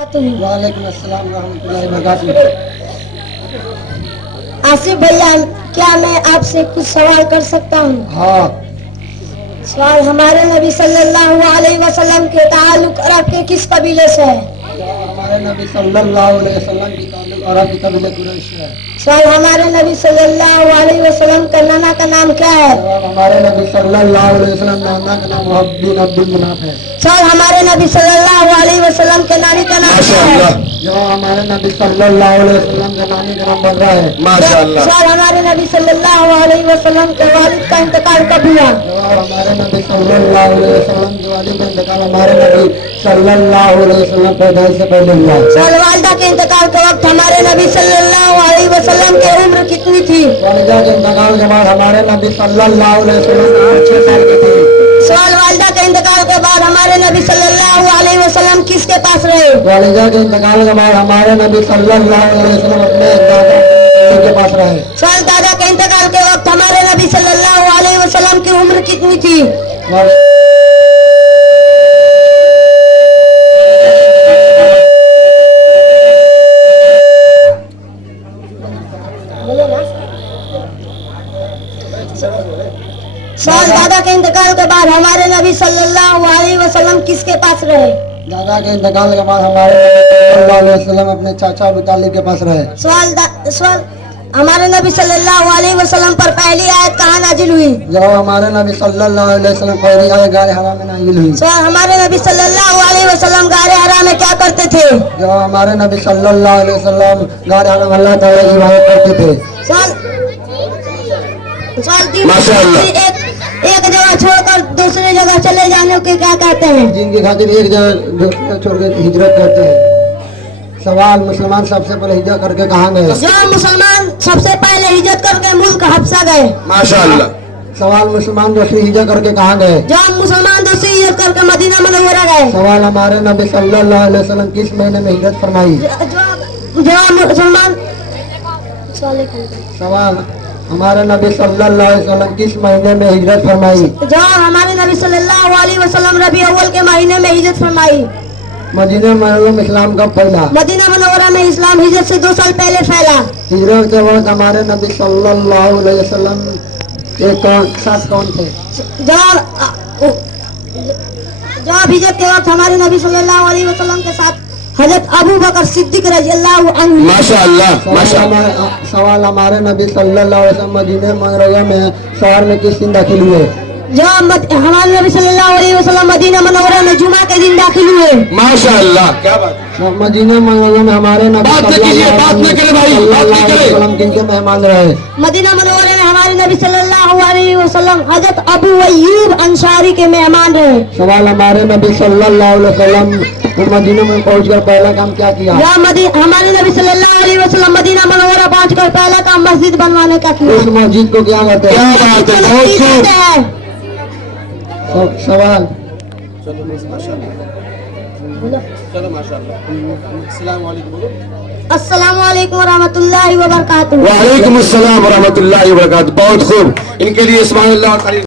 وعلیکم السلام ورحمۃ اللہ وبرکاتہ۔ آصف بھیا، کیا میں آپ سے کچھ سوال کر سکتا ہوں؟ ہاں، سوال ہمارے نبی صلی اللہ علیہ وسلم کے تعلق عرب کے کس قبیلے سے ہے؟ ہمارے نبی صلی اللہ علیہ وسلم کی تعلق عرب کی قبیلہ قریش ہے۔ سوال ہمارے نبی صلی اللہ علیہ وسلم کا نانا کا نام کیا ہے؟ ہمارے نبی صلی اللہ علیہ وسلم نانا کا نام وہب بن عبد المناف ہے۔ سوال ہمارے نبی صلی اللہ علیہ وسلم کے نانی کا نام کیا ہے؟ جو ہمارے نبی صلی اللہ علیہ وسلم کا نانی کا نام بدرہ ہے۔ سوال ہمارے نبی صلی اللہ علیہ وسلم کے والد کا انتقال کب ہوا؟ ہمارے نبی صلی اللہ علیہ وسلم کے والد کا انتقال ہمارے نبی صلی اللہ علیہ وسلم پیدائش سے پہلے ہوا۔ سوال والدہ کے انتقال کے وقت ہمارے نبی صلی اللہ علیہ وسلم کی عمر کتنی تھی؟ والدہ کے انتقال کے بعد ہمارے نبی صلی اللہ علیہ وسلم 6 سال کی تھی۔ سوال والدہ کے انتقال کے بعد ہمارے نبی صلی اللہ علیہ وسلم کس کے پاس رہے؟ والدہ کے انتقال کے بعد ہمارے نبی صلی اللہ علیہ وسلم اپنے دادا کے پاس رہے۔ سوال دادا کے انتقال کے وقت ہمارے نبی صلی اللہ علیہ وسلم کی عمر کتنی تھی؟ سوال دادا کے انتقال کے بعد ہمارے نبی صلی اللہ علیہ وسلم کس کے پاس رہے؟ دادا کے انتقال کے بعد ہمارے نبی صلی اللہ علیہ وسلم اپنے چاچا ابو طالب کے پاس رہے۔ سوال ہمارے نبی صلی اللہ علیہ وسلم پر پہلی آیت کہاں نازل ہوئی؟ جب ہمارے نبی صلی اللہ علیہ وسلم پہلی آیت غار حرا میں نازل ہوئی۔ سوال ہمارے نبی صلی اللہ علیہ وسلم غار حرا میں کیا کرتے تھے؟ جب ہمارے نبی صلی اللہ علیہ وسلم غار حرا میں اللہ تعالیٰ کی عبادت کرتے تھے۔ سوال ایک جگہ چھوڑ کر دوسری جگہ چلے جانے کو کیا کہتے ہیں؟ جن کی خاطر ایک جگہ چھوڑ کے ہجرت کرتے ہیں۔ سوال مسلمان سب سے پہلے ہجرت کر کے کہاں گئے؟ جو مسلمان سب سے پہلے ہجرت کر کے ملک حبشہ گئے۔ ماشاءاللہ۔ سوال مسلمان دوسری ہجرت کر کے کہاں گئے؟ جو مسلمان دوسری ہجرت کر کے مدینہ منورہ گئے۔ سوال ہمارے نبی صلی اللہ علیہ وسلم کس مہینے میں ہجرت فرمائی؟ جو مسلمان سوال ہمارے نبی صلی اللہ علیہ وسلم کس مہینے میں ہجرت فرمائی؟ جو ہمارے نبی صلی اللہ علیہ وسلم ربیع اول کے مہینے میں ہجرت فرمائی۔ مدینہ منورہ میں اسلام کب پھیلا؟ مدینہ منورہ میں اسلام ہجرت سے 2 سال پہلے پھیلا۔ ہجرت کے وقت ہمارے نبی صلی اللہ علیہ وسلم کے ساتھ کون تھے؟ جب ہجرت کے وقت ہمارے نبی صلی اللہ علیہ وسلم کے ساتھ حضرت ابو بکر صدیق رضی اللہ عنہ۔ ماشاءاللہ۔ سوال ہمارے نبی صلی اللہ علیہ وسلم مدینہ منورہ میں شہر میں کس دن داخل ہوئے؟ جب ہمارے نبی صلی اللہ علیہ وسلم مدینہ منورہ میں جمعہ کے دن داخل ہوئے۔ ماشاءاللہ، کیا بات ہے۔ مدینہ منورہ میں ہمارے نبی صلی اللہ علیہ وسلم کن کے مہمان رہے؟ مدینہ منورہ میں ہمارے نبی صلی اللہ علیہ وسلم حضرت ابو ایوب انصاری کے مہمان رہے۔ سوال ہمارے نبی صلی اللہ علیہ وسلم مدینہ میں پہنچ کر پہلا کام کیا کیا؟ ہمارے نبی صلی اللہ علیہ وسلم مدینہ منورہ پہنچ کر پہلا کام مسجد بنوانے کا کیا؟ اس مسجد کو کیا کہتے ہیں؟ سوال السلام علیکم ورحمۃ اللہ وبرکاتہ۔ وعلیکم السلام ورحمۃ اللہ وبرکاتہ۔ بہت خوب، ان کے لیے سبحان اللہ۔